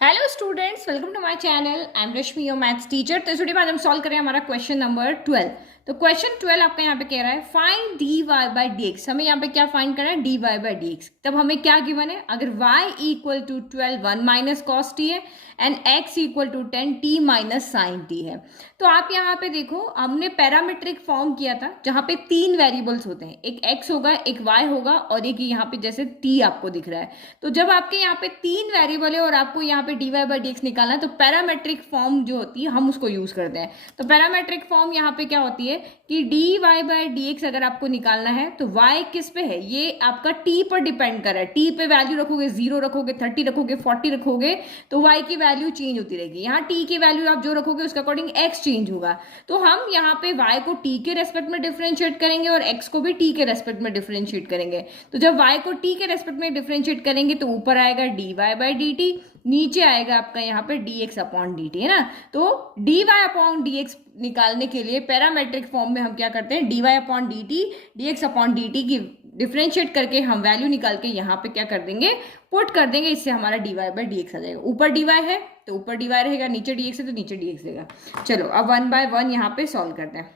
Hello students, welcome to my channel. I am Rashmi, your maths teacher. तो इस video में आज हम सॉल्व करें हमारा क्वेश्चन नंबर 12। तो क्वेश्चन 12 आपका यहाँ पे कह रहा है find d y by d x. हमें यहाँ पे क्या फाइंड करना है? D y by d x. तब हमें क्या गिवन है? अगर y equal to 12 1 minus cos t है and x equal to 10 t minus sine t है। तो आप यहाँ पे देखो, हमने पैरामीट्रिक फॉर्म किया था जहाँ पे तीन वेरिएबल्स होते हैं, एक x होगा, एक y होगा और एक यहाँ पे जैसे t आपको दिख रहा है। तो जब आपके यहाँ पे तीन वेरिएबल है और आपको यहाँ पे d y by d x निकालना है तो पैरामेट्रिक फॉर्म जो होती है हम उसको यूज करते हैं। तो पैरामेट्रिक फॉर्म यहाँ पे क्या होती है कि d y by d x अगर आपको निकालना है तो y किस पे है? ये आपका t पर डिपेंड कर रहा है। t पे वैल्यू रखोगे, 0 रखोगे, 30 रखोगे, 40 रखोगे तो y की वैल्यू चेंज होती रहेगी। यहाँ t की वैल्यू आप जो रखोगे उसके अकॉर्डिंग x चेंज होगा। तो हम यहाँ पे y को t के रेस्पेक्ट में डिफरेंशिएट करेंगे और x को भी t के रेस्पेक्ट में डिफरेंशिएट करेंगे। तो जब y को t के रेस्पेक्ट में डिफरेंशिएट करेंगे तो ऊपर आएगा d y by d t, नीचे आएगा आपका यहाँ पे d x upon d t, है ना। तो d y upon d x निकालने के लिए पैरामेट्रिक फॉर्म में हम क्या करते हैं? D y upon d t, d x upon d t की डिफरेंशिएट करके हम वैल्यू निकाल के यहाँ पे क्या कर देंगे? पुट कर देंगे। इससे हमारा d y by d x आ जाएगा। ऊपर डी वाई है तो ऊपर डी वाई रहेगा, नीचे डी एक्स है तो नीचे डी एक्स रहेगा। चलो अब वन बाय वन यहाँ पे सॉल्व करते हैं।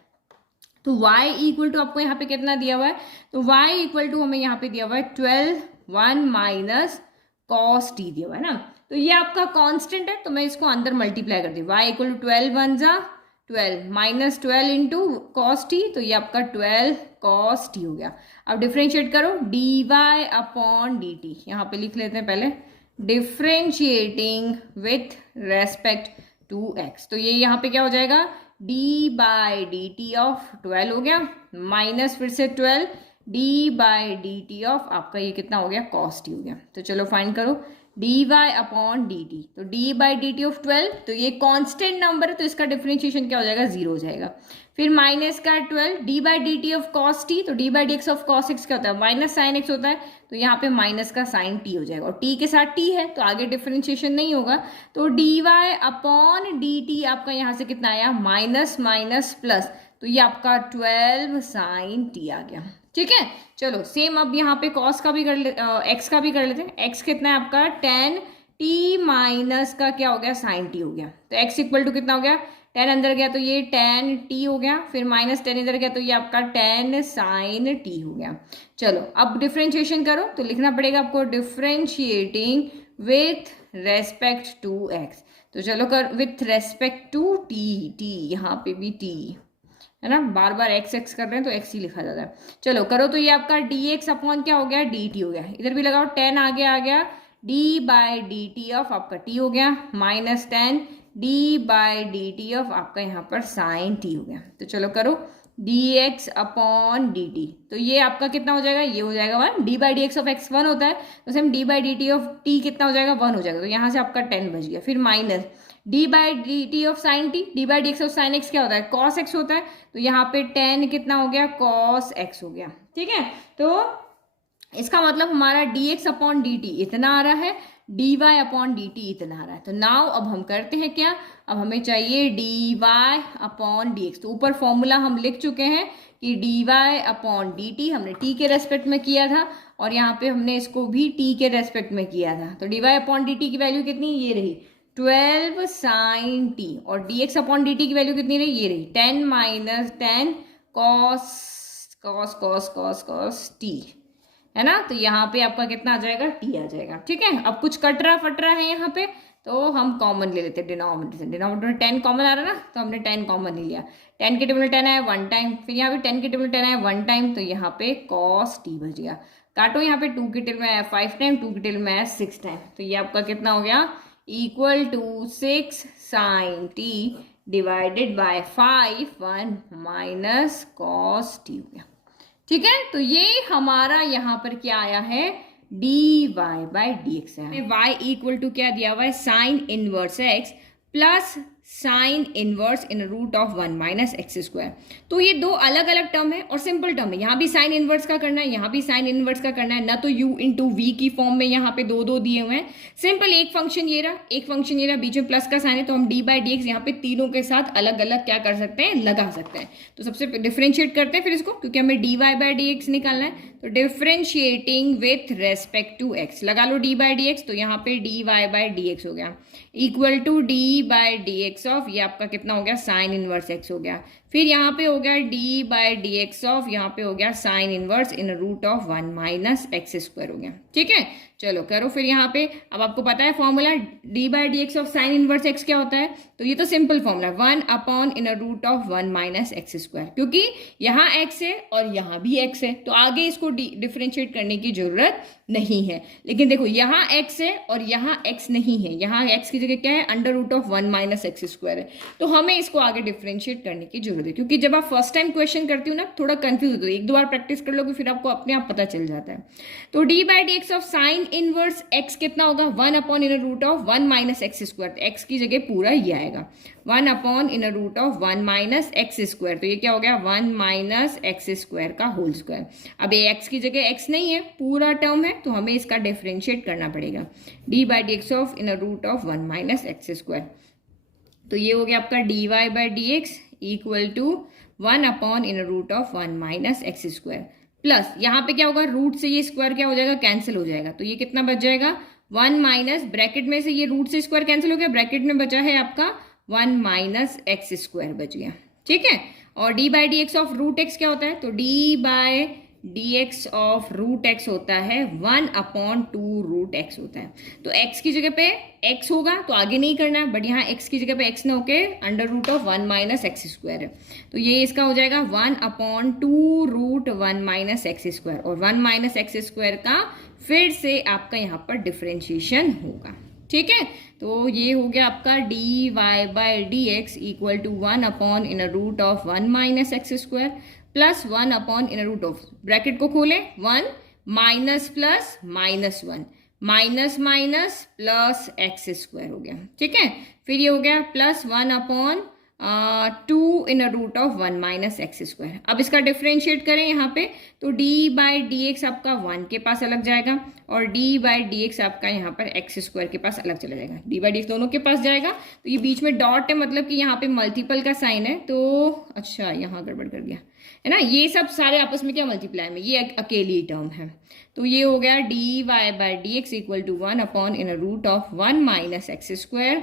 तो y इक्वल टू आपको यहाँ पे कितना दिया हुआ है? तो y इक्वल टू हमें यहाँ पे दिया हुआ है 12 1 माइनस कॉस टी दिया हुआ है ना। तो ये आपका कांस्टेंट है तो मैं इसको अंदर मल्टीप्लाई कर दी। y इक्वल टू 12 1 जा 12 माइनस 12 इंटू कॉस टी, तो ये आपका 12 कॉस टी हो गया। अब डिफ्रेंशिएट करो, d y upon d t यहाँ पे लिख लेते हैं पहले, differentiating with respect to x. तो ये यहाँ पे क्या हो जाएगा? D by d t of 12 हो गया, माइनस फिर से 12 d by d t of आपका ये कितना हो गया? कॉस टी हो गया। तो चलो फाइंड करो d y upon d t. तो d by d t of 12, तो ये कांस्टेंट नंबर है तो इसका डिफरेंशिएशन क्या हो जाएगा? 0 हो जाएगा। फिर माइनस का 12 d by d t of cos t, तो d by d x of cos x क्या होता है? माइनस साइन एक्स होता है, तो यहाँ पे माइनस का साइन टी हो जाएगा और टी के साथ टी है तो आगे डिफरेंशिएशन नहीं होगा। तो d y upon d t आपका यहाँ से कितना आया? माइनस माइनस प्लस, तो ये आपका 12 साइन टी आ गया। ठीक है, चलो सेम अब यहाँ पे कॉस का भी कर ले, एक्स का भी कर लेते हैं। एक्स कितना है आपका? 10 टी माइनस का क्या हो गया? साइन टी हो गया। तो एक्स इक्वल टू कितना हो गया? 10 अंदर गया तो ये 10 टी हो गया, फिर माइनस 10 इधर गया तो ये आपका 10 साइन टी हो गया। चलो अब डिफ्रेंशिएशन करो तो लिखना पड़ेगा आपको differentiating with respect to x. तो चलो कर with respect to t, t यहाँ पे भी टी है ना, बार बार एक्स एक्स कर रहे हैं तो एक्स ही लिखा जाता है। चलो करो तो ये आपका डी एक्स अपॉन क्या हो गया? डी टी हो गया। इधर भी लगाओ, 10 आगे आ गया, d by d t of आपका टी हो गया, minus 10 D by d t of आपका यहाँ पर साइन टी हो गया। तो चलो करो D x upon d t, तो ये आपका कितना हो जाएगा? ये हो जाएगा 1। D by d x of x 1 होता है तो same D by d t of T कितना हो जाएगा? 1 हो जाएगा। तो यहाँ से आपका 10 बच गया। फिर minus d by d t of sine T, D by d x of sine x क्या होता है? कॉस एक्स होता है, तो यहाँ पे 10 कितना हो गया? कॉस एक्स हो गया। ठीक है, तो इसका मतलब हमारा d x upon d t इतना आ रहा है, d y upon d t इतना आ रहा है। तो नाउ अब हम करते हैं क्या? अब हमें चाहिए d y upon d x. तो ऊपर फॉर्मूला हम लिख चुके हैं कि d y upon d t हमने टी के रेस्पेक्ट में किया था और यहाँ पे हमने इसको भी टी के रेस्पेक्ट में किया था। तो d y upon d t की वैल्यू कितनी? ये रही 12 साइन टी, और d x upon d t की वैल्यू कितनी रही? ये रही 10 minus 10 cos cos cos cos cos t, है ना। तो यहाँ पे आपका कितना आ जाएगा? टी आ जाएगा। ठीक है, अब कुछ कटरा फटरा है यहाँ पे तो हम कॉमन ले लेते हैं डिनोमिनेटर से। डिनोमिनेटर में 10 कॉमन आ रहा है ना, तो हमने 10 कॉमन ले लिया। 10 के टेबल में 10 आया 1 टाइम, फिर यहाँ पे 10 के टेबल में 10 आया 1 टाइम, तो यहाँ पे कॉस टी बच गया। काटो, यहाँ पे 2 के टेबल में आया 5 टाइम, 2 के टेबल में आया 6 टाइम, तो ये आपका कितना हो गया? Equal to 6 sine t divided by 5 1 minus cos t हो गया। ठीक है, तो ये हमारा यहाँ पर क्या आया है? D y by d x है। वाई इक्वल टू क्या दिया हुआ है? Sine inverse x plus sine inverse in root of 1 minus x square. तो ये दो अलग अलग टर्म है और सिंपल टर्म है, यहाँ भी साइन इनवर्स का करना है, यहाँ भी साइन इनवर्स का करना है, ना तो u इंटू वी की फॉर्म में यहाँ पे दो दो दिए हुए हैं। सिंपल एक फंक्शन ये रहा, एक फंक्शन ये रहा, बीच में प्लस का साइन है, तो हम डी बाई डी एक्स यहाँ पे तीनों के साथ अलग अलग क्या कर सकते हैं, लगा सकते हैं। तो सबसे डिफ्रेंशिएट करते हैं फिर इसको, क्योंकि हमें d y by d x निकालना है। तो differentiating with respect to x, लगा लो डी बाई डी एक्स, तो यहाँ पे d y by d x हो गया equal to d by d x of, ये आपका कितना हो गया, साइन इनवर्स एक्स हो गया। फिर यहाँ पे हो गया d by d x of, यहाँ पे हो गया sine inverse in root of 1 minus x square हो गया। ठीक है, चलो करो फिर यहाँ पे। अब आपको पता है formula d by d x of sine inverse x क्या होता है, तो ये तो simple formula 1 upon in root of 1 minus x square, क्योंकि यहाँ एक्स है और यहाँ भी एक्स है, तो आगे इसको डिफ्रेंशिएट करने की जरूरत नहीं है। लेकिन देखो यहाँ एक्स है और यहाँ एक्स नहीं है, यहाँ एक्स की जगह क्या है, under root of 1 minus x square है, तो हमें इसको आगे डिफ्रेंशिएट करने की जरूरत है। क्योंकि जब आप फर्स्ट टाइम क्वेश्चन करती हो ना, थोड़ा कंफ्यूज होते हो, एक दो बार प्रैक्टिस कर लोगे फिर आपको अपने आप पता चल जाता है। तो d by d x of sine inverse x कितना होगा, 1 upon in root of 1 minus x square, x की जगह पूरा ये आएगा 1 upon in root of 1 minus x square, तो ये क्या हो गया 1 माइनस एक्स स्क्वायर का होल स्क्वायर। अब ये एक्स की जगह एक्स नहीं है, पूरा टर्म है, तो हमें इसका डिफ्रेंशिएट करना पड़ेगा, d by d x of in root of 1 minus x square. तो ये हो गया आपका d y by d x equal to 1 upon in root of 1 minus x square, plus यहाँ पे क्या होगा, रूट से ये स्क्वायर क्या हो जाएगा, कैंसिल हो जाएगा, तो ये कितना बच जाएगा 1 माइनस, ब्रैकेट में से ये रूट से स्क्वायर कैंसिल हो गया, ब्रैकेट में बचा है आपका 1 माइनस एक्स स्क्वायर बच गया। ठीक है, और d by d x of root x क्या होता है, तो d by d x of root x होता है 1 अपॉन 2 रूट एक्स होता है। तो x की जगह पे x होगा तो आगे नहीं करना है, बट यहाँ x की जगह पे x ना होके under root of 1 minus x square है, तो ये इसका हो जाएगा 1 upon 2 root 1 minus x square, और 1 माइनस एक्स स्क्वायर का फिर से आपका यहाँ पर डिफ्रेंशिएशन होगा। ठीक है, तो ये हो गया आपका d y by d x equal to 1 upon in root of 1 minus x square plus 1 upon in root of, bracket को खोले 1 minus plus minus 1 minus minus plus x square हो गया। ठीक है, फिर ये हो गया plus 1 upon 2 in root of 1 minus x square. अब इसका डिफ्रेंशिएट करें यहाँ पे, तो डी बाई डी एक्स आपका 1 के पास अलग जाएगा और डी बाई डी एक्स आपका यहाँ पर एक्स स्क्वायर के पास अलग चला जाएगा, डी बाई डी एक्स दोनों के पास जाएगा, तो ये बीच में डॉट है, मतलब कि यहाँ पे मल्टीपल का साइन है, तो अच्छा यहाँ गड़बड़ कर दिया है ना, ये सब सारे आपस में क्या मल्टीप्लाई में, ये अकेली टर्म है, तो ये हो गया d y by d x equal to 1 upon in root of 1 minus x square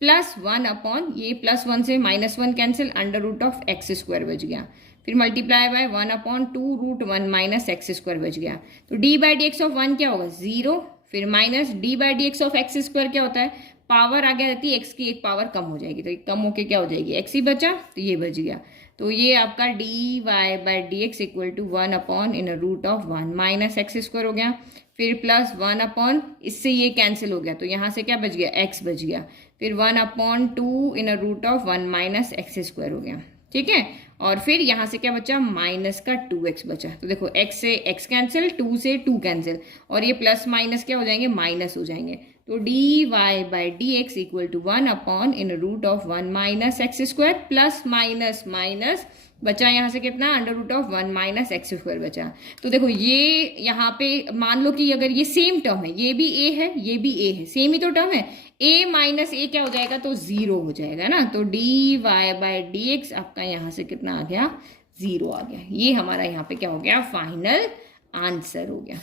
plus 1 upon, ये प्लस 1 से minus 1 cancel, under root of x square बच गया, फिर multiply by 1 upon 2 root 1 minus x square बच गया। तो d by d x of 1 क्या होगा 0, फिर minus d by d x of x square क्या होता है, पावर आगे रहती है, एक्स की एक पावर कम हो जाएगी, तो कम होके क्या हो जाएगी, एक्स ही बचा, तो ये बच गया। तो ये आपका d y by d x equal to 1 upon in root of 1 minus x square हो गया, फिर प्लस 1 अपॉन, इससे ये कैंसिल हो गया, तो यहाँ से क्या बच गया, एक्स बच गया, फिर 1 upon 2 in root of 1 minus x square हो गया। ठीक है, और फिर यहाँ से क्या बचा, माइनस का 2x बचा, तो देखो x से x कैंसिल, 2 से 2 कैंसिल, और ये प्लस माइनस क्या हो जाएंगे, माइनस हो जाएंगे, तो d y by d x equal to 1 upon in root of 1 minus x square plus minus minus बचा यहाँ से कितना, under root of 1 minus x square बचा। तो देखो ये यहाँ पे मान लो कि अगर ये सेम टर्म है, ये भी a है ये भी a है, सेम ही तो टर्म है, a माइनस a क्या हो जाएगा, तो 0 हो जाएगा ना, तो d y by d x आपका यहाँ से कितना आ गया, 0 आ गया। ये हमारा यहाँ पे क्या हो गया, फाइनल आंसर हो गया।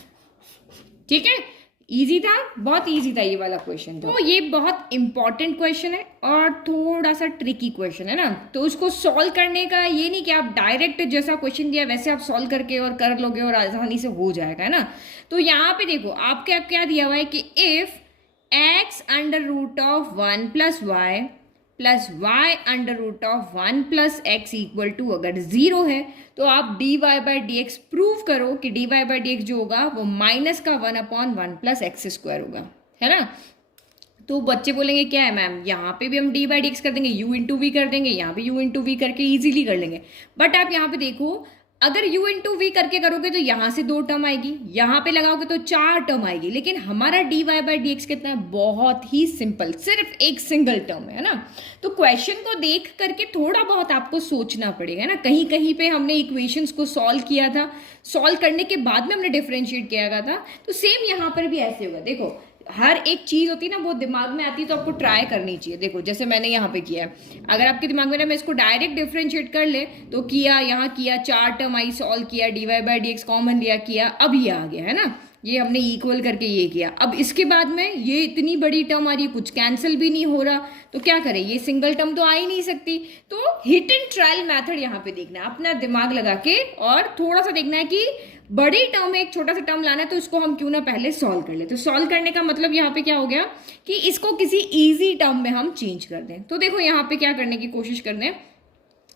ठीक है, इजी था, बहुत इजी था ये वाला क्वेश्चन। तो ये बहुत इंपॉर्टेंट क्वेश्चन है और थोड़ा सा ट्रिकी क्वेश्चन है ना, तो उसको सॉल्व करने का ये नहीं कि आप डायरेक्ट जैसा क्वेश्चन दिया वैसे आप सॉल्व करके और कर लोगे और आसानी से हो जाएगा, है ना। तो यहाँ पे देखो आपके क्या दिया हुआ है कि if x under root of 1 plus y plus y under root of 1 plus x equal to अगर 0 है, तो आप d y by d x prove करो कि d y by d x जो होगा वो माइनस का 1 अपॉन 1 प्लस एक्स स्क्वायर होगा, है ना। तो बच्चे बोलेंगे क्या है मैम, यहाँ पे भी हम डी बाई डी एक्स कर देंगे, यू इंटू वी कर देंगे, यहाँ भी यू इंटू वी करके इजीली कर लेंगे, बट आप यहाँ पे देखो अगर u इंटू वी करके करोगे तो यहां से 2 टर्म आएगी, यहां पे लगाओगे तो 4 टर्म आएगी, लेकिन हमारा dy बाई डी एक्स कितना है, बहुत ही सिंपल, सिर्फ एक सिंगल टर्म है ना। तो क्वेश्चन को देख करके थोड़ा बहुत आपको सोचना पड़ेगा ना, कहीं कहीं पे हमने इक्वेशंस को सॉल्व किया था, सॉल्व करने के बाद में हमने डिफरेंशिएट किया था, तो सेम यहाँ पर भी ऐसे होगा। देखो हर एक चीज होती है ना वो दिमाग में आती है तो आपको ट्राई करनी चाहिए। देखो जैसे मैंने यहाँ पे किया है, अगर आपके दिमाग में ना मैं इसको डायरेक्ट डिफरेंशिएट कर ले तो किया, यहाँ किया, 4 टर्म आई सॉल्व किया, d y by d x common लिया, किया, अब ये आ गया है ना, ये हमने इक्वल करके ये किया। अब इसके बाद में ये इतनी बड़ी टर्म आ रही है, कुछ कैंसिल भी नहीं हो रहा, तो क्या करें, ये सिंगल टर्म तो आ ही नहीं सकती। तो हिट एंड ट्रायल मेथड यहाँ पे देखना है, अपना दिमाग लगा के, और थोड़ा सा देखना है कि बड़ी टर्म में एक छोटा सा टर्म लाना है तो इसको हम क्यों ना पहले सॉल्व कर ले। तो सॉल्व करने का मतलब यहाँ पे क्या हो गया कि इसको किसी इजी टर्म में हम चेंज कर दें। तो देखो यहाँ पे क्या करने की कोशिश करते हैं,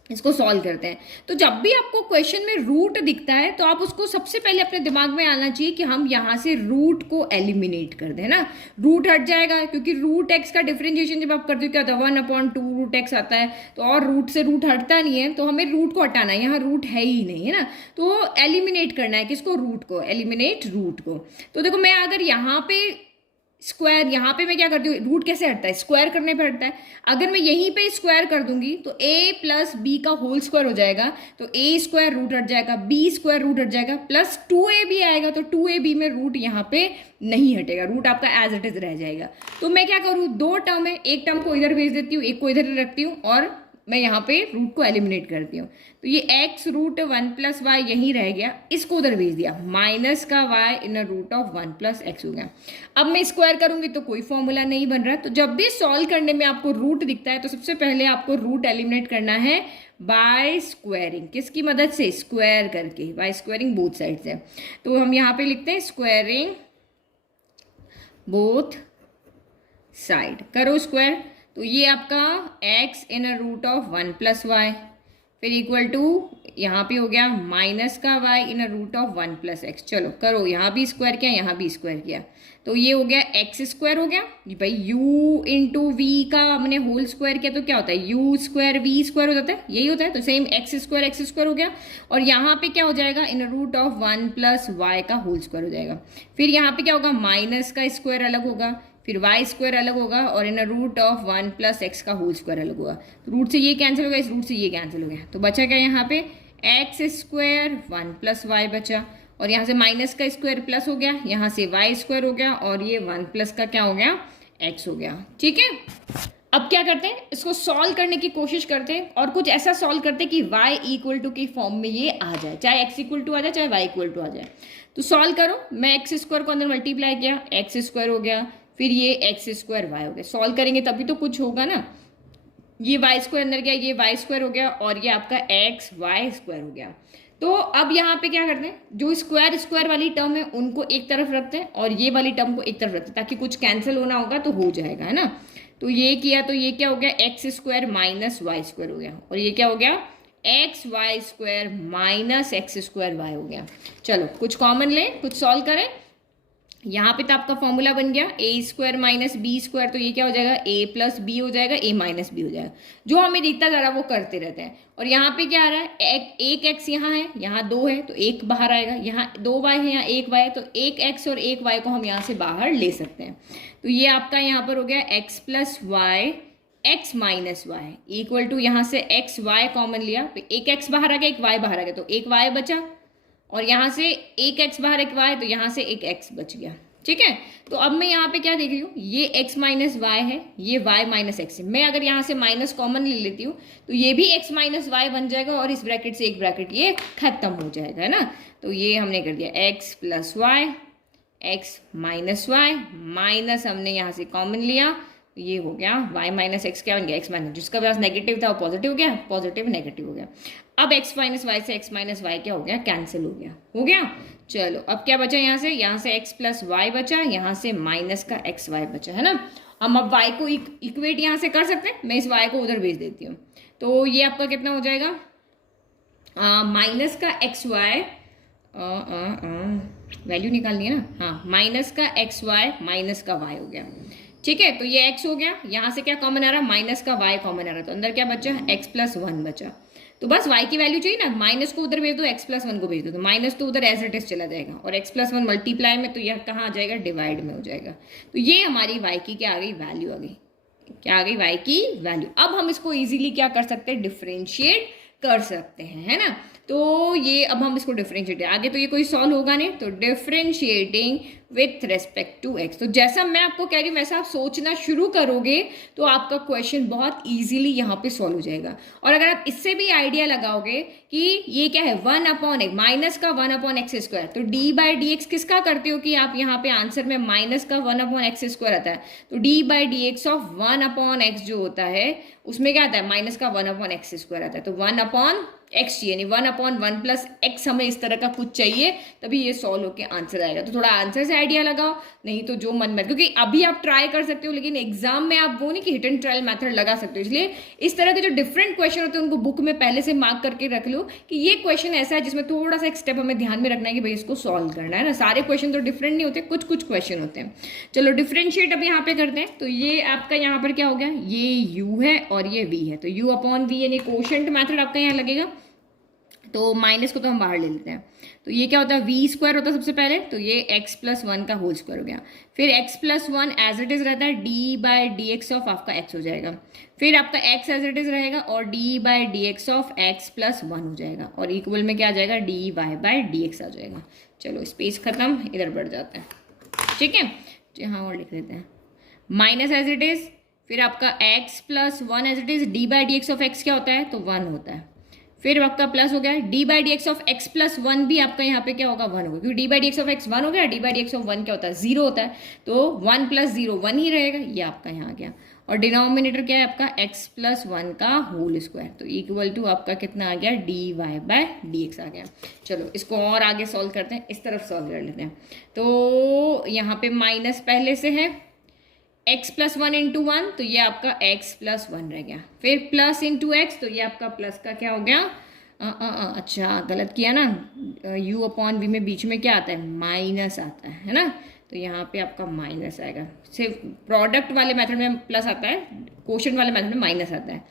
इसको सॉल्व करते हैं। तो जब भी आपको क्वेश्चन में रूट दिखता है तो आप उसको सबसे पहले अपने दिमाग में आना चाहिए कि हम यहाँ से रूट को एलिमिनेट कर दें ना, रूट हट जाएगा, क्योंकि रूट एक्स का डिफरेंशिएशन जब आप करते हो क्या होता है, 1/2 रूट एक्स आता है, तो और रूट से रूट हटता नहीं है, तो हमें रूट को हटाना है, यहाँ रूट है ही नहीं है ना, तो एलिमिनेट करना है किसको, रूट को, एलिमिनेट रूट को। तो देखो मैं अगर यहाँ पे स्क्वायर, यहाँ पे मैं क्या करती हूँ, रूट कैसे हटता है, स्क्वायर करने पे हटता है, अगर मैं यहीं पे स्क्वायर कर दूंगी तो a प्लस बी का होल स्क्वायर हो जाएगा, तो a स्क्वायर रूट हट जाएगा, b स्क्वायर रूट हट जाएगा, प्लस 2ab आएगा, तो 2ab में रूट यहाँ पे नहीं हटेगा, रूट आपका एज इट इज रह जाएगा। तो मैं क्या करूँ, 2 टर्म है, एक टर्म को इधर भेज देती हूँ, एक को इधर रखती हूँ, और मैं यहाँ पे रूट को एलिमिनेट करती हूँ, तो ये x रूट 1 प्लस वाई यहीं रह गया, इसको उधर भेज दिया, माइनस का y in root of 1 plus x हो गया। अब मैं स्क्वायर करूंगी तो कोई फॉर्मूला नहीं बन रहा, तो जब भी सॉल्व करने में आपको रूट दिखता है तो सबसे पहले आपको रूट एलिमिनेट करना है बाय स्क्वायरिंग, किसकी मदद से, स्क्वायर करके, बाय स्क्वायरिंग बोथ साइड से। तो हम यहाँ पे लिखते हैं स्क्वायरिंग बोथ साइड, करो स्क्वायर, तो ये आपका x in root of 1 plus y, फिर इक्वल टू यहाँ पे हो गया माइनस का y in root of 1 plus x. चलो करो, यहाँ भी स्क्वायर किया, यहाँ भी स्क्वायर किया, तो ये हो गया x स्क्वायर हो गया भाई, u इंटू वी का हमने होल स्क्वायर किया तो क्या होता है, u स्क्वायर v स्क्वायर हो जाता है, यही होता है, तो सेम x स्क्वायर हो गया, और यहाँ पे क्या हो जाएगा, इन रूट ऑफ 1 प्लस वाई का होल स्क्वायर हो जाएगा। फिर यहाँ पे क्या होगा, माइनस का स्क्वायर अलग होगा, फिर वाई स्क्वायर अलग होगा, और इन रूट ऑफ 1 प्लस एक्स का होल स्क्वायर अलग होगा, तो रूट से ये कैंसिल हो गया, इस रूट से ये कैंसिल हो गया, तो बचा क्या यहाँ पे, एक्स स्क्वायर 1 प्लस वाई बचा, और यहाँ से माइनस का स्क्वायर प्लस हो गया, यहाँ से वाई स्क्वायर हो गया, और ये 1 प्लस का क्या हो गया, एक्स हो गया। ठीक है, अब क्या करते हैं, इसको सॉल्व करने की कोशिश करते हैं, और कुछ ऐसा सॉल्व करते हैं कि y इक्वल टू की फॉर्म में ये आ जाए, चाहे x इक्वल टू आ जाए, चाहे y इक्वल टू आ जाए। तो सॉल्व करो, मैं एक्स स्क्वायर को अंदर मल्टीप्लाई किया, एक्स स्क्वायर हो गया, फिर ये एक्स स्क्वायर वाई हो गया, सॉल्व करेंगे तभी तो कुछ होगा ना, ये वाई स्क्वायर अंदर गया, ये वाई स्क्वायर हो गया, और ये आपका एक्स वाई स्क्वायर हो गया। तो अब यहाँ पे क्या करते हैं, जो स्क्वायर स्क्वायर वाली टर्म है उनको एक तरफ रखते हैं, और ये वाली टर्म को एक तरफ रखते हैं, ताकि कुछ कैंसिल होना होगा तो हो जाएगा, है ना। तो ये किया, तो ये क्या हो गया, x square minus y square हो गया, और ये क्या हो गया, x y square minus x square y हो गया। चलो कुछ कॉमन लें, कुछ सॉल्व करें, यहाँ पे तो आपका फॉर्मूला बन गया ए स्क्वायर माइनस बी स्क्वायर, तो ये क्या हो जाएगा, ए प्लस बी हो जाएगा, ए माइनस बी हो जाएगा, जो हमें दिखता जा रहा है वो करते रहते हैं। और यहाँ पे क्या आ रहा है, एक एक्स यहाँ है, यहाँ 2 है, तो 1 बाहर आएगा, यहाँ 2 वाई है, यहाँ 1 वाई है, तो 1 एक्स और 1 वाई को हम यहाँ से बाहर ले सकते हैं। तो ये आपका यहाँ पर हो गया x plus y x minus y equal to, यहाँ से एक्स वाई कॉमन लिया, तो 1 एक्स बाहर आ गया, 1 वाई बाहर आ गया, तो 1 वाई बचा, और यहाँ से 1 एक्स बाहर 1 वाई, तो यहाँ से 1 एक्स बच गया। ठीक है, तो अब मैं यहाँ पे क्या देख रही हूँ, ये x माइनस वाई है, ये y माइनस एक्स है, मैं अगर यहाँ से माइनस कॉमन ले लेती हूँ तो ये भी x माइनस वाई बन जाएगा, और इस ब्रैकेट से एक ब्रैकेट ये खत्म हो जाएगा, है ना। तो ये हमने कर दिया x plus y x minus y, minus हमने यहाँ से कॉमन लिया, ये हो गया y माइनस एक्स, क्या बन गया, x माइनस, जिसका पास नेगेटिव था वो पॉजिटिव हो गया, पॉजिटिव नेगेटिव हो गया। अब x माइनस वाई से x माइनस वाई क्या हो गया, कैंसिल हो गया, हो गया। चलो अब क्या बचा, यहाँ से x प्लस वाई बचा, यहाँ से माइनस का एक्स वाई बचा, है ना। हम अब y को इक्वेट यहाँ से कर सकते हैं, मैं इस y को उधर भेज देती हूँ, तो ये आपका कितना हो जाएगा, माइनस का एक्स वाई, वैल्यू निकालनी है ना, हाँ, माइनस का एक्स वाई माइनस का वाई हो गया। ठीक है, तो ये x हो गया, यहाँ से क्या कॉमन आ रहा है, माइनस का y कॉमन आ रहा है, तो अंदर क्या बचा, x प्लस 1 बचा। तो बस y की वैल्यू चाहिए ना, माइनस को उधर भेज दो, x प्लस वन को भेज दो, तो माइनस तो उधर एज इट इज चला जाएगा और x प्लस वन मल्टीप्लाई में, तो यह कहाँ आ जाएगा, डिवाइड में हो जाएगा। तो ये हमारी y की क्या आ गई, वैल्यू आ गई, क्या आ गई, y की वैल्यू। अब हम इसको इजीली क्या कर सकते हैं, डिफरेंशिएट कर सकते हैं, है ना। तो ये अब हम इसको डिफरेंशिएट, आगे तो ये कोई सॉल्व होगा नहीं, तो differentiating with respect to x. तो जैसा मैं आपको कह रही हूँ वैसा आप सोचना शुरू करोगे तो आपका क्वेश्चन बहुत इजीली यहाँ पे सॉल्व हो जाएगा। और अगर आप इससे भी आइडिया लगाओगे कि ये क्या है, 1/x, माइनस का 1/x², तो d बाई डी एक्स किसका करते हो कि आप यहाँ पे आंसर में माइनस का 1/x² आता है, तो d by d x of 1/x जो होता है उसमें क्या आता है, माइनस का 1/x² आता है, तो 1/x यानी 1/1 प्लस x हमें इस तरह का कुछ चाहिए, तभी ये सॉल्व होके आंसर आएगा। तो थोड़ा आंसर से आइडिया लगाओ, नहीं तो जो मन में, क्योंकि अभी आप ट्राई कर सकते हो लेकिन एग्जाम में आप वो नहीं कि हिट एंड ट्रायल मेथड लगा सकते हो, इसलिए इस तरह के जो डिफरेंट क्वेश्चन होते हैं उनको बुक में पहले से मार्क करके रख लो कि ये क्वेश्चन ऐसा है जिसमें थोड़ा सा एक स्टेप हमें ध्यान में रखना है कि भाई इसको सॉल्व करना है ना। सारे क्वेश्चन तो डिफरेंट नहीं होते, कुछ कुछ क्वेश्चन होते हैं। चलो डिफरेंशिएट अब यहाँ पे करते हैं। तो ये आपका यहाँ पर क्या हो गया, ये u है और ये v है, तो u/v यानी कोशेंट मेथड आपका यहाँ लगेगा। तो माइनस को तो हम बाहर ले लेते हैं, तो ये क्या होता है, v² होता है सबसे पहले, तो ये x प्लस वन का होल स्क्वायर हो गया। फिर x plus one as it is रहता है, d by d x of आपका x हो जाएगा। फिर आपका x एज इट इज रहेगा और d by d x of x plus one हो जाएगा, और इक्वल में क्या आ जाएगा, dy बाई डी एक्स आ जाएगा। चलो स्पेस खत्म, इधर बढ़ जाते हैं, ठीक है, यहाँ और लिख देते हैं, माइनस एज इट इज, फिर आपका x plus one as it is, d by d x of x क्या होता है, तो 1 होता है। फिर आपका प्लस हो गया d by d x of x plus one भी आपका यहाँ पे क्या होगा, 1 होगा, क्योंकि d by d x of x 1 हो गया, d by d x of 1 क्या होता है, 0 होता है, तो 1 प्लस 0 1 ही रहेगा, ये आपका यहाँ आ गया। और डिनोमिनेटर क्या है आपका, x प्लस वन का होल स्क्वायर, तो इक्वल टू आपका कितना आ गया, dy बाई डी एक्स आ गया। चलो इसको और आगे सॉल्व करते हैं, इस तरफ सॉल्व कर लेते हैं। तो यहाँ पे माइनस पहले से है, x plus one into one, तो ये आपका x प्लस वन रह गया। फिर प्लस इंटू एक्स, तो ये आपका प्लस का क्या हो गया, अच्छा गलत किया ना, u/v में बीच में क्या आता है, माइनस आता है ना, तो यहाँ पे आपका माइनस आएगा। सिर्फ प्रोडक्ट वाले मेथड में प्लस आता है, क्वोशंट वाले मेथड में माइनस आता है,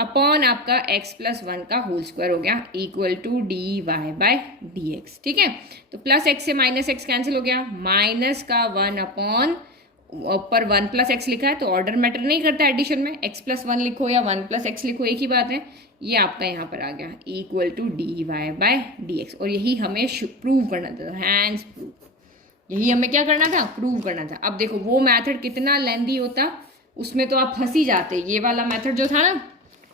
अपॉन आपका x प्लस वन का होल स्क्वायर हो गया, equal to dy by d x, ठीक है। तो प्लस x से माइनस x कैंसिल हो गया, माइनस का 1 अपॉन ऊपर 1 प्लस एक्स लिखा है, तो ऑर्डर मैटर नहीं करता एडिशन में, x प्लस वन लिखो या 1 प्लस एक्स लिखो एक ही बात है। ये आपका यहाँ पर आ गया equal to dy by d x, और यही हमें प्रूव करना था, हैंड्स प्रूव, यही हमें क्या करना था, प्रूव करना था। अब देखो वो मेथड कितना लेंदी होता, उसमें तो आप फंसी जाते, ये वाला मेथड जो था ना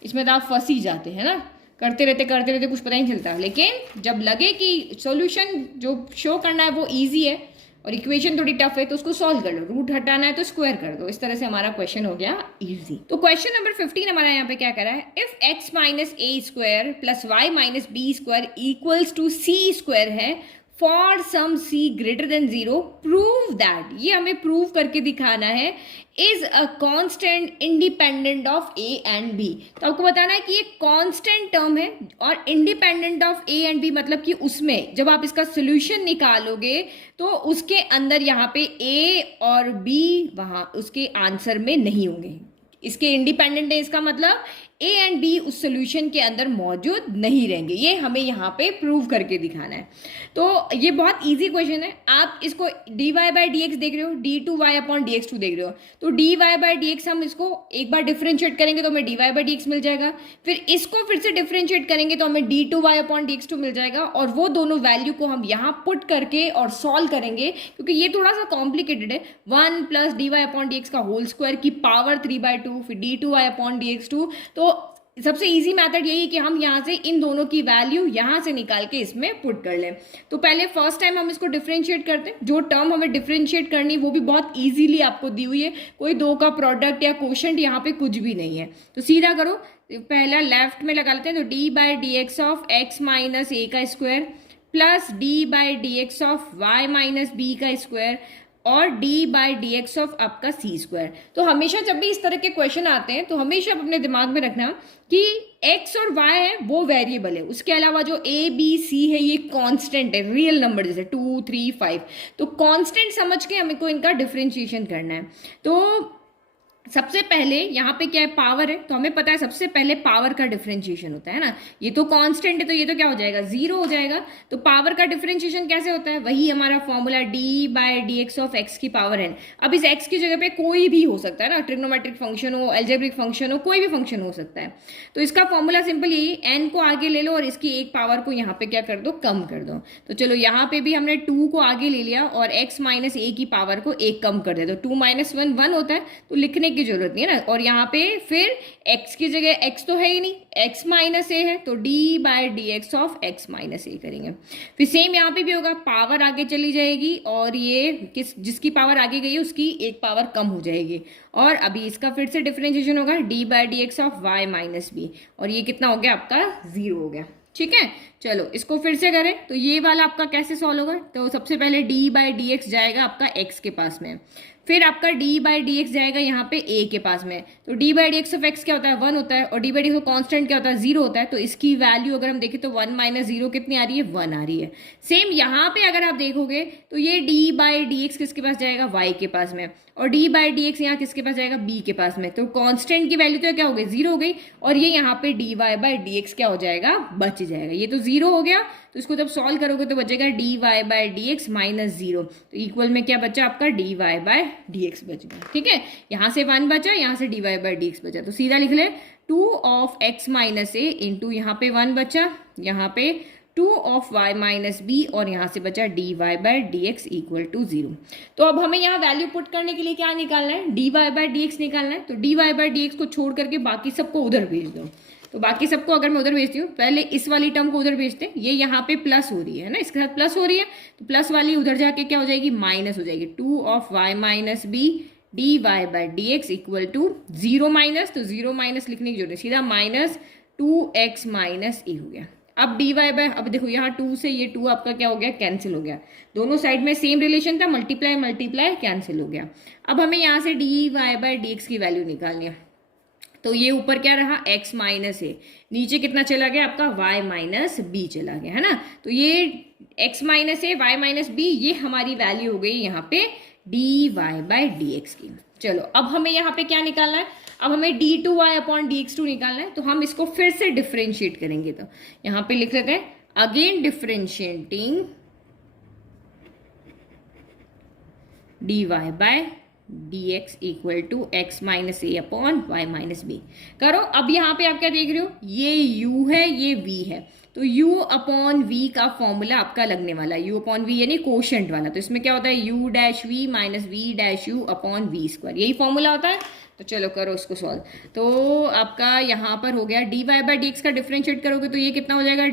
इसमें तो आप फंसी जाते हैं ना, करते रहते कुछ पता ही नहीं चलता। लेकिन जब लगे कि सॉल्यूशन जो शो करना है वो इजी है और इक्वेशन थोड़ी टफ है, तो उसको सॉल्व कर लो, रूट हटाना है तो स्क्वायर कर दो, इस तरह से हमारा क्वेश्चन हो गया इजी। तो क्वेश्चन नंबर 15 हमारा यहाँ पे क्या करा है, if x minus a square plus y minus b square equals to c square है for some c greater than 0, prove that, ये हमें प्रूव करके दिखाना है, is a constant independent of a and b। तो आपको बताना है कि ये कांस्टेंट टर्म है और independent of a and b, मतलब कि उसमें जब आप इसका सोल्यूशन निकालोगे तो उसके अंदर यहाँ पे a और b वहां उसके आंसर में नहीं होंगे, इसके इंडिपेंडेंट है, इसका मतलब a एंड b उस सोल्यूशन के अंदर मौजूद नहीं रहेंगे, ये हमें यहाँ पे प्रूव करके दिखाना है। तो ये बहुत इजी क्वेश्चन है, आप इसको dy बाई डी एक्स देख रहे हो, d2y अपॉन dx2 देख रहे हो, तो dy बाई डी एक्स हम इसको एक बार डिफरेंशिएट करेंगे तो हमें dy बाई डी एक्स मिल जाएगा, फिर इसको फिर से डिफरेंशिएट करेंगे तो हमें d2y अपॉन dx2 मिल जाएगा, और वो दोनों वैल्यू को हम यहाँ पुट करके और सॉल्व करेंगे, क्योंकि ये थोड़ा सा कॉम्प्लिकेटेड है। 1 plus dy upon d x का होल स्क्वायर की पावर 3/2, फिर d2y अपॉन dx2, तो सबसे इजी मेथड यही कि हम यहाँ से इन दोनों की वैल्यू यहाँ से निकाल के इसमें पुट कर लें। तो पहले फर्स्ट टाइम हम इसको डिफरेंशिएट करते हैं, जो टर्म हमें डिफरेंशिएट करनी वो भी बहुत इजीली आपको दी हुई है, कोई दो का प्रोडक्ट या क्वोशंट यहाँ पे कुछ भी नहीं है, तो सीधा करो, पहला लेफ्ट में लगा लेते हैं, तो d by d x of x minus a का square plus d by d x of y minus b का स्क्वायर और d by d x of आपका c स्क्वायर। तो हमेशा जब भी इस तरह के क्वेश्चन आते हैं तो हमेशा अपने दिमाग में रखना कि x और y है वो वेरिएबल है, उसके अलावा जो a b c है ये कांस्टेंट है, रियल नंबर जैसे 2 3 5, तो कांस्टेंट समझ के हमें को इनका डिफरेंशिएशन करना है। तो सबसे पहले यहाँ पे क्या है, पावर है, तो हमें पता है सबसे पहले पावर का डिफरेंशिएशन होता है ना। ये तो कांस्टेंट है तो ये तो क्या हो जाएगा, जीरो हो जाएगा। तो पावर का डिफरेंशिएशन कैसे होता है, वही हमारा formula d by d x of x की पावर एन। अब इस एक्स की जगह पे कोई भी हो सकता है ना, ट्रिग्नोमेट्रिक फंक्शन हो, अलजेब्रिक फंक्शन हो, कोई भी फंक्शन हो सकता है। तो इसका फॉर्मूला सिंपल यही, एन को आगे ले लो और इसकी एक पावर को यहाँ पे क्या कर दो, कम कर दो। तो चलो यहाँ पे भी हमने 2 को आगे ले लिया और x माइनस ए की पावर को एक कम कर दे। तो 2 माइनस 1 1 होता है, तो लिखने की जरूरत नहीं है ना। और यहाँ पे फिर x की जगह x तो है ही नहीं, x माइनस ए है, तो d by d x of x minus a करेंगे। फिर सेम यहाँ पे भी होगा, पावर आगे चली जाएगी और ये जिसकी पावर आगे गई है उसकी एक पावर कम हो जाएगी। और अभी इसका फिर से डिफरेंशिएशन होगा d by d x of y minus b, और ये कितना हो गया आपका, 0 हो गया। ठीक है, चलो इसको फिर से करें तो ये वाला आपका कैसे सॉल्व होगा। तो सबसे पहले d बाई डी एक्स जाएगा आपका x के पास में, फिर आपका d बाई डी एक्स जाएगा यहाँ पे a के पास में। तो d by d x of x क्या होता है, 1 होता है, और d by d x constant क्या होता है, 0 होता है। तो इसकी वैल्यू अगर हम देखें तो 1 माइनस 0 कितनी आ रही है, 1 आ रही है। सेम यहाँ पे अगर आप देखोगे तो ये d बाई डी एक्स किसके पास जाएगा, y के पास में, और d बाई डी एक्स यहाँ किसके पास जाएगा, b के पास में। तो कांस्टेंट की वैल्यू तो क्या हो गई, 0 हो गई, और ये यहाँ पे dy बाई डी एक्स क्या हो जाएगा, बच जाएगा। ये तो 0 हो गया, तो इसको जब सॉल्व करोगे तो बचेगा dy by d x minus 0। तो इक्वल में क्या बचा आपका, dy बाई डी एक्स बच गया। ठीक है, यहाँ से 1 बचा, यहाँ से dy बाई डी एक्स बचा, तो सीधा लिख ले 2 of x minus A into यहाँ पे 1 बचा, यहाँ पे 2 ऑफ y माइनस बी, और यहाँ से बचा dy by d x equal to 0। तो अब हमें यहाँ वैल्यू पुट करने के लिए क्या निकालना है, dy बाई डी एक्स निकालना है। तो dy बाई डी एक्स को छोड़ करके बाकी सबको उधर भेज दो। तो बाकी सबको अगर मैं उधर भेजती हूँ, पहले इस वाली टर्म को उधर भेजते हैं, ये यहाँ पे प्लस हो रही है ना, इसके साथ प्लस हो रही है, तो प्लस वाली उधर जाके क्या हो जाएगी, माइनस हो जाएगी। 2 of y minus b d y by d x equal to 0 minus, तो 0 माइनस लिखने की जरूरत है, सीधा माइनस 2x माइनस ए हो गया। अब डी वाई बाय, अब देखो यहाँ 2 से ये 2 आपका क्या हो गया, कैंसिल हो गया। दोनों साइड में सेम रिलेशन था, मल्टीप्लाई मल्टीप्लाई कैंसिल हो गया। अब हमें यहाँ से d y by d x की वैल्यू निकालनी है। तो ये ऊपर क्या रहा, x माइनस ए, नीचे कितना चला गया आपका, y माइनस बी चला गया, है ना। तो ये x minus a, y minus b, ये हमारी वैल्यू हो गई यहाँ पे d y by d x की। चलो अब हमें यहाँ पे क्या निकालना है, अब हमें d2y upon d x to निकालना है। तो हम इसको फिर से डिफ्रेंशिएट करेंगे, तो यहाँ पे लिख लेते हैं again differentiating d y by d x equal to x minus a upon y minus b करो। अब यहाँ पे आप क्या देख रहे हो, ये u है, ये v है, तो u अपॉन v का फॉर्मूला आपका लगने वाला है, u अपॉन v यानी कोशेंट वाला। तो इसमें क्या होता है, u dash v minus v dash u upon v square, यही फॉर्मूला होता है। तो चलो करो इसको सॉल्व। तो आपका यहाँ पर हो गया d y by d x का डिफ्रेंशिएट करोगे तो ये कितना हो जाएगा,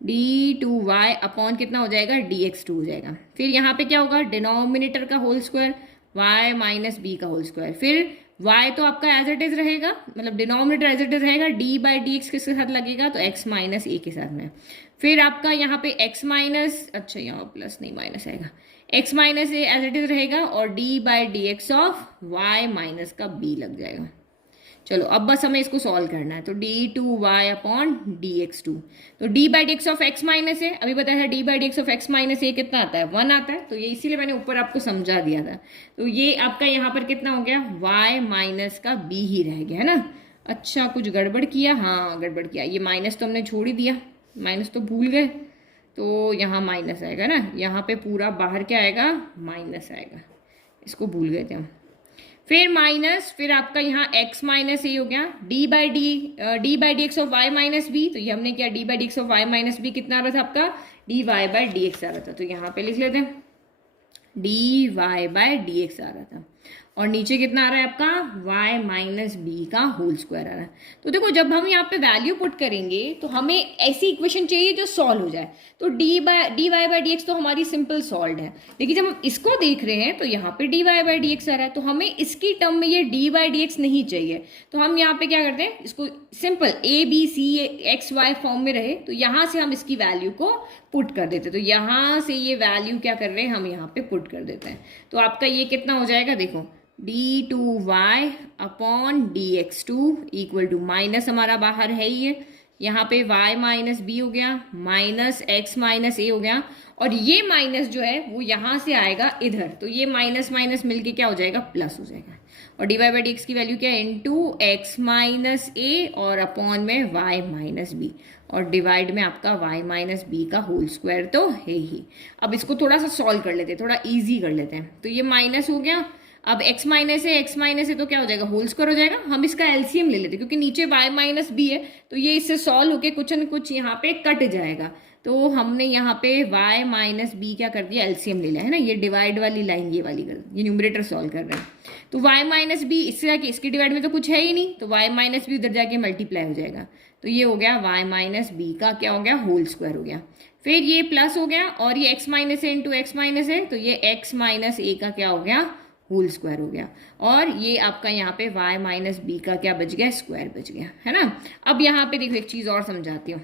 d2y अपॉन कितना हो जाएगा, dx2 हो जाएगा। फिर यहाँ पे क्या होगा, डिनोमिनेटर का whole square y minus b का होल स्क्वायर, फिर y तो आपका एज इट इज रहेगा, मतलब डिनोमिनेटर एज इट इज रहेगा, d बाई डी एक्स किसके साथ लगेगा, तो x माइनस ए के साथ में। फिर आपका यहाँ पे x माइनस, अच्छा यहाँ प्लस नहीं माइनस आएगा, x minus a as it is रहेगा, और d by d x of y minus का b लग जाएगा। चलो अब बस हमें इसको सॉल्व करना है। तो d2y अपॉन dx2, तो d by d x of x minus है, अभी बताया था d by d x of x minus a कितना आता है, 1 आता है। तो ये इसीलिए मैंने ऊपर आपको समझा दिया था। तो ये आपका यहाँ पर कितना हो गया, y माइनस का b ही रह गया, है ना। अच्छा कुछ गड़बड़ किया, हाँ गड़बड़ किया, ये माइनस तो हमने छोड़ ही दिया, माइनस तो भूल गए, तो यहाँ माइनस आएगा ना, यहाँ पे पूरा बाहर क्या आएगा, माइनस आएगा, इसको भूल गए थे हम। फिर माइनस, फिर आपका यहाँ x माइनस ए हो गया, d by d x of y minus b, तो ये हमने क्या, d by d x of y minus b कितना आ रहा था आपका, d y by d x आ रहा था। तो यहाँ पे लिख लेते हैं d y by d x आ रहा था, और नीचे कितना आ रहा है आपका, y माइनस बी का होल स्क्वायर आ रहा है। तो देखो जब हम यहाँ पे वैल्यू पुट करेंगे तो हमें ऐसी इक्वेशन चाहिए जो सॉल्व हो जाए। तो d y by d x तो हमारी सिंपल सॉल्व है, लेकिन जब हम इसको देख रहे हैं तो यहाँ पे d y by d x आ रहा है, तो हमें इसकी टर्म में ये डी वाई डी एक्स नहीं चाहिए। तो हम यहाँ पे क्या करते हैं, इसको simple a b c x y form में रहे, तो यहाँ से हम इसकी वैल्यू को पुट कर देते हैं। तो यहाँ से ये वैल्यू क्या कर रहे हैं, हम यहाँ पे पुट कर देते हैं। तो आपका ये कितना हो जाएगा, देखो d2y upon dx2 equal to, minus हमारा बाहर है ही है, यहाँ पे y माइनस बी हो गया, माइनस एक्स माइनस ए हो गया, और ये माइनस जो है वो यहाँ से आएगा इधर, तो ये माइनस माइनस मिलके क्या हो जाएगा, प्लस हो जाएगा। और d y by d x की वैल्यू क्या है, इंटू एक्स माइनस ए और अपॉन में y माइनस बी, और डिवाइड में आपका y माइनस बी का होल स्क्वायर तो है ही। अब इसको थोड़ा सा सॉल्व कर लेते हैं, थोड़ा इजी कर लेते हैं। तो ये माइनस हो गया, अब x माइनस है तो क्या हो जाएगा, होल स्क्वायर हो जाएगा। हम इसका एलसीएम ले लेते हैं क्योंकि नीचे y माइनस बी है, तो ये इससे सॉल्व होके कुछ न कुछ यहाँ पे कट जाएगा। तो हमने यहाँ पे y माइनस बी क्या कर दिया, एलसीएम ले लिया है ना, ये डिवाइड वाली लाइन ये वाली कर, ये न्यूमरेटर सॉल्व कर रहे हैं। तो y माइनस बी इससे जाके इसके डिवाइड में तो कुछ है ही नहीं, तो y माइनस बी उधर जाके मल्टीप्लाई हो जाएगा। तो ये हो गया y माइनस बी का क्या हो गया, होल स्क्वायर हो गया। फिर ये प्लस हो गया, और ये x माइनस है इंटू एक्स माइनस है, तो ये x माइनस ए का क्या हो गया, होल स्क्वायर हो गया। और ये आपका यहाँ पे y माइनस बी का क्या बच गया, स्क्वायर बच गया, है ना। अब यहाँ पे देखो एक चीज़ और समझाती हूँ।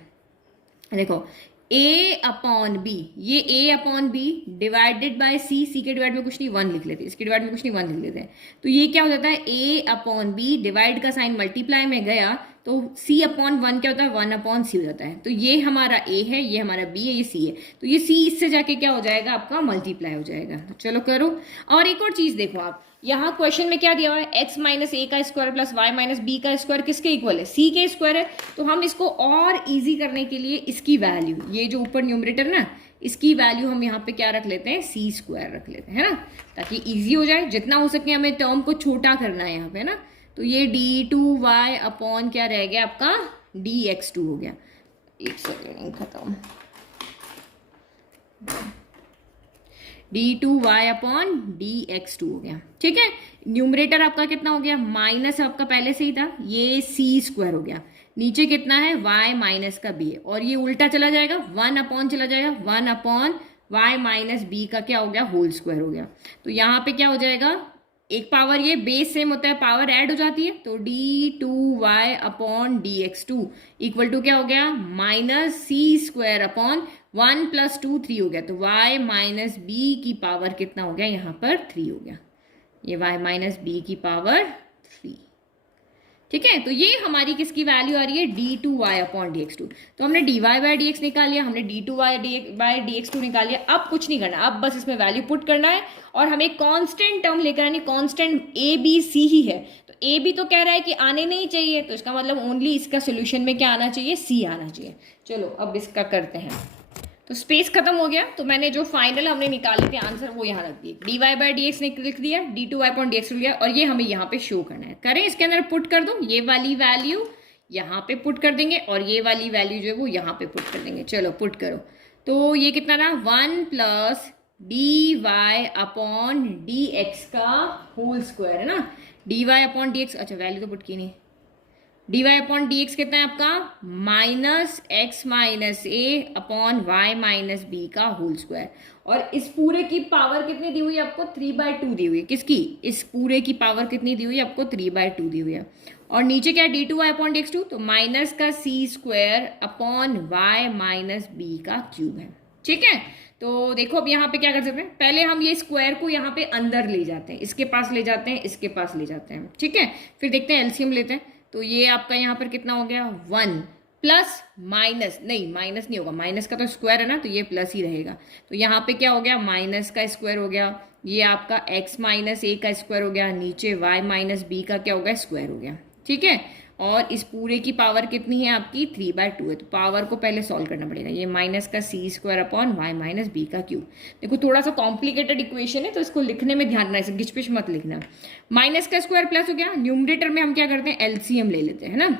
देखो a अपॉन बी, ये a upon b divided by c, c के डिवाइड में कुछ नहीं 1 लिख लेते, इसके डिवाइड में कुछ नहीं 1 लिख लेते हैं। तो ये क्या हो जाता है, a अपॉन बी, डिवाइड का साइन मल्टीप्लाई में गया तो c अपॉन 1 क्या होता है, 1 अपॉन c हो जाता है। तो ये हमारा a है, ये हमारा b है, ये c है, तो ये c इससे जाके क्या हो जाएगा, आपका मल्टीप्लाई हो जाएगा। चलो करो। और एक और चीज़ देखो आप, यहाँ क्वेश्चन में क्या दिया हुआ है, x माइनस ए का square plus y minus b का स्क्वायर किसके इक्वल है, c के स्क्वायर है। तो हम इसको और इजी करने के लिए इसकी वैल्यू, ये जो ऊपर न्यूमरेटर ना, इसकी वैल्यू हम यहाँ पे क्या रख लेते हैं, c स्क्वायर रख लेते हैं, है ना, ताकि इजी हो जाए। जितना हो सके हमें टर्म को छोटा करना है यहाँ पे, ना। तो ये d2y अपॉन क्या रह गया आपका, dx2 हो गया। एक सेकेंड खत्म, d2y अपॉन dx2 हो गया, ठीक है। न्यूमरेटर आपका कितना हो गया, माइनस आपका पहले से ही था, ये c स्क्वायर हो गया, नीचे कितना है, y माइनस का b है, और ये उल्टा चला जाएगा, 1 अपॉन चला जाएगा, 1 अपॉन y माइनस b का क्या हो गया, होल स्क्वायर हो गया। तो यहाँ पे क्या हो जाएगा, एक पावर, ये बेस सेम होता है, पावर ऐड हो जाती है, तो d2y upon dx2 equal to क्या हो गया, minus c square upon 1 plus 2 3 हो गया। तो y माइनस बी की पावर कितना हो गया, यहाँ पर 3 हो गया, ये y माइनस बी की पावर 3, ठीक है। तो ये हमारी किसकी वैल्यू आ रही है, d2y अपॉन dx2। तो हमने dy बाई dx निकाल लिया, हमने d2y बाई dx2 निकाल लिया। अब कुछ नहीं करना, अब बस इसमें वैल्यू पुट करना है, और हमें कांस्टेंट टर्म लेकर आनी, कांस्टेंट a b c ही है। तो a b तो कह रहा है कि आने नहीं चाहिए, तो इसका मतलब ओनली इसका सोल्यूशन में क्या आना चाहिए, c आना चाहिए। चलो अब इसका करते हैं। तो स्पेस खत्म हो गया, तो मैंने जो फाइनल हमने निकाले थे आंसर वो यहाँ रख दिए, dy बाई डी एक्स लिख दिया, d2y अपॉन dx लिख दिया, और ये हमें यहाँ पे शो करना है। करें, इसके अंदर पुट कर दो, ये वाली वैल्यू यहाँ पे पुट कर देंगे, और ये वाली वैल्यू जो है वो यहाँ पे पुट कर देंगे। चलो पुट करो, तो ये कितना रहा, 1 प्लस dy अपॉन dx का होल स्क्वायर, है ना, dy अपॉन dx, अच्छा वैल्यू तो पुट की नहीं, dy अपॉन डी एक्स कितना है आपका, minus x minus a upon y minus b का होल स्क्वायर। और इस पूरे की पावर कितनी दी हुई है आपको, 3/2 दी हुई है, किसकी, इस पूरे की पावर कितनी दी हुई है आपको, 3/2 दी हुई है। और नीचे क्या, d2y अपॉन dx2, तो माइनस का c square upon y minus b का क्यूब है, ठीक है। तो देखो अब यहाँ पे क्या कर सकते हैं, पहले हम ये स्क्वायर को यहाँ पे अंदर ले जाते हैं, इसके पास ले जाते हैं, इसके पास ले जाते हैं, ठीक है। फिर देखते हैं एलसीएम लेते हैं। तो ये आपका यहाँ पर कितना हो गया, 1 प्लस माइनस, नहीं माइनस नहीं होगा, माइनस का तो स्क्वायर है ना, तो ये प्लस ही रहेगा। तो यहाँ पे क्या हो गया, माइनस का स्क्वायर हो गया, ये आपका x माइनस ए का स्क्वायर हो गया, नीचे y माइनस बी का क्या हो गया, स्क्वायर हो गया, ठीक है। और इस पूरे की पावर कितनी है आपकी, 3/2 है, तो पावर को पहले सॉल्व करना पड़ेगा। ये माइनस का c square upon y minus b का क्यूब। देखो थोड़ा सा कॉम्प्लिकेटेड इक्वेशन है, तो इसको लिखने में ध्यान रखना, इसे घिचपिच मत लिखना। माइनस का स्क्वायर प्लस हो गया, न्यूमरेटर में हम क्या करते हैं, एलसीएम ले लेते हैं ना,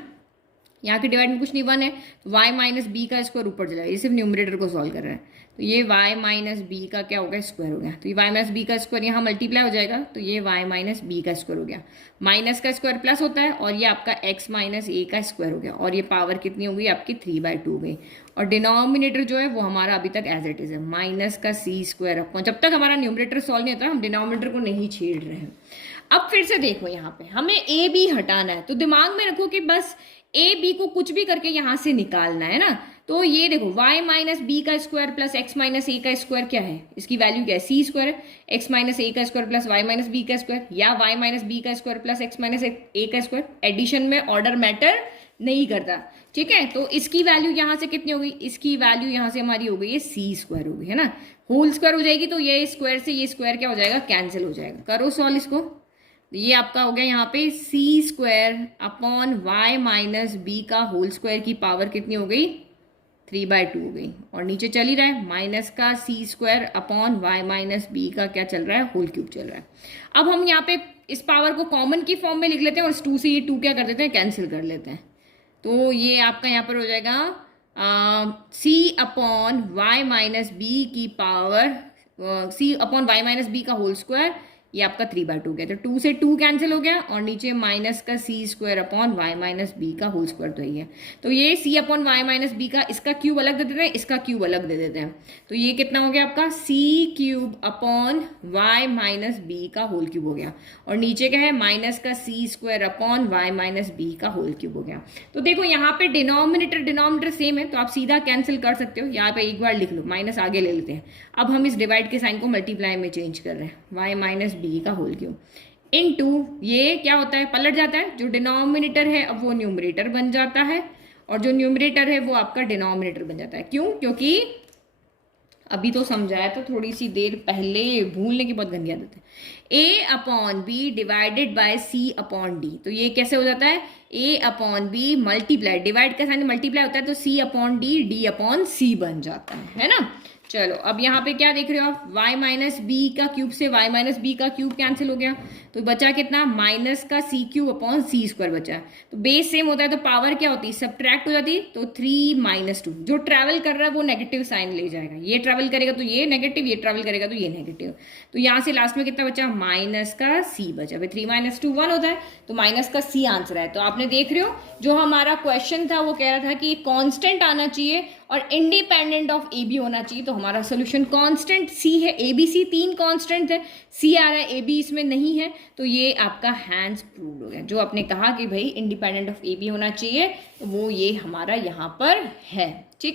यहाँ के डिवाइड में कुछ नहीं, 1 है, तो y माइनस बी का स्क्वायर ऊपर चला गया, ये सिर्फ न्यूमरेटर को सॉल्व कर रहा है। तो ये y माइनस बी का क्या हो गया, स्क्वायर हो गया, तो ये y माइनस बी का स्क्वायर यहाँ मल्टीप्लाई हो जाएगा, तो ये y माइनस बी का स्क्वायर हो गया, माइनस का स्क्वायर प्लस होता है, और ये आपका x माइनस ए का स्क्वायर हो गया, और ये पावर कितनी हो गई आपकी, 3/2 हो गई। और डिनोमिनेटर जो है वो हमारा अभी तक एज इट इज है, माइनस का c स्क्वायर अपॉन, जब तक हमारा न्यूमरेटर सॉल्व नहीं होता हम डिनोमिनेटर को नहीं छेड़ रहे हैं। अब फिर से देखो, यहाँ पे हमें a b हटाना है, तो दिमाग में रखो कि बस ए बी को कुछ भी करके यहाँ से निकालना है ना। तो ये देखो y माइनस बी का square plus x minus a का स्क्वायर क्या है, इसकी वैल्यू क्या है, c स्क्वायर है, एक्स माइनस ए का square plus y minus b का स्क्वायर, या y माइनस बी का square plus x minus a का स्क्वायर। एडिशन में ऑर्डर मैटर नहीं करता। ठीक है, तो इसकी वैल्यू यहाँ से कितनी हो गई, इसकी वैल्यू यहाँ से हमारी हो गई है सी स्क्वायर हो गई है ना, होल स्क्वायर हो जाएगी तो ये स्क्वायर से ये स्क्वायर क्या हो जाएगा, कैंसिल हो जाएगा। करो सॉल्व इसको, ये आपका हो गया यहाँ पे c square upon y minus b का होल स्क्वायर की पावर कितनी हो गई, 3/2 हो गई, और नीचे चल ही रहा है माइनस का c square upon y minus b का क्या चल रहा है, होल क्यूब चल रहा है। अब हम यहाँ पे इस पावर को कॉमन की फॉर्म में लिख लेते हैं और इस 2 से ये 2 क्या कर देते हैं, कैंसिल कर लेते हैं। तो ये आपका यहाँ पर हो जाएगा सी अपॉन वाई माइनस बी की पावर सी अपॉन वाई माइनस बी का होल स्क्वायर, ये आपका 3/2 गया, तो 2 से 2 कैंसिल हो गया और नीचे माइनस का c square upon y minus b का होल स्क्वायर तो ही है। तो ये c upon y minus b का इसका क्यूब अलग दे देते हैं, इसका क्यूब अलग दे देते हैं, तो ये कितना हो गया आपका c cube upon y minus b का होल क्यूब हो गया, और नीचे क्या है माइनस का c square upon y minus b का होल क्यूब हो गया। तो देखो यहाँ पे डिनोमिनेटर सेम है तो आप सीधा कैंसिल कर सकते हो, यहाँ पे एक बार लिख लो, माइनस आगे ले लेते हैं। अब हम इस डिवाइड के साइन को मल्टीप्लाई में चेंज कर रहे हैं, वाई माइनस बी का होल क्यूब इनटू ये क्या होता है, पलट जाता है, जो डिनोमिनेटर है अब वो न्यूमरेटर बन जाता है और जो न्यूमरेटर है वो आपका डिनोमिनेटर बन जाता है। क्यों, क्योंकि अभी तो समझाया था थोड़ी सी देर पहले, भूलने की बहुत गंदी आदत है, a upon b divided by c upon d. तो ये कैसे हो जाता है, a upon b multiply, divide का साइन मल्टीप्लाई होता है तो c upon d, d upon c बन जाता है ना। चलो अब यहाँ पे क्या देख रहे हो आप, y माइनस बी का क्यूब से y माइनस बी का क्यूब कैंसिल हो गया, तो बचा कितना, माइनस का सी क्यूब अपॉन सी स्क्वायर बचा। तो बेस सेम होता है तो पावर क्या होती है, सब्ट्रैक्ट हो जाती है, तो 3 - 2, जो ट्रैवल कर रहा है वो नेगेटिव साइन ले जाएगा, ये ट्रैवल करेगा तो ये नेगेटिव, ये ट्रैवल करेगा तो ये नेगेटिव। तो यहाँ से लास्ट में कितना बचा, माइनस का सी बचा, भाई 3 - 2 1 होता है, तो माइनस का सी आंसर है। तो आपने देख रहे हो जो हमारा क्वेश्चन था वो कह रहा था कि कॉन्स्टेंट आना चाहिए और इंडिपेंडेंट ऑफ ए बी होना चाहिए, तो हमारा सोल्यूशन कांस्टेंट सी है, ए बी सी 3 कांस्टेंट है, सी आ रहा है, ए बी इसमें नहीं है, तो ये आपका हैंड्स प्रूव्ड हो गया। जो आपने कहा कि भाई इंडिपेंडेंट ऑफ ए बी होना चाहिए वो ये हमारा यहाँ पर है। ठीक है।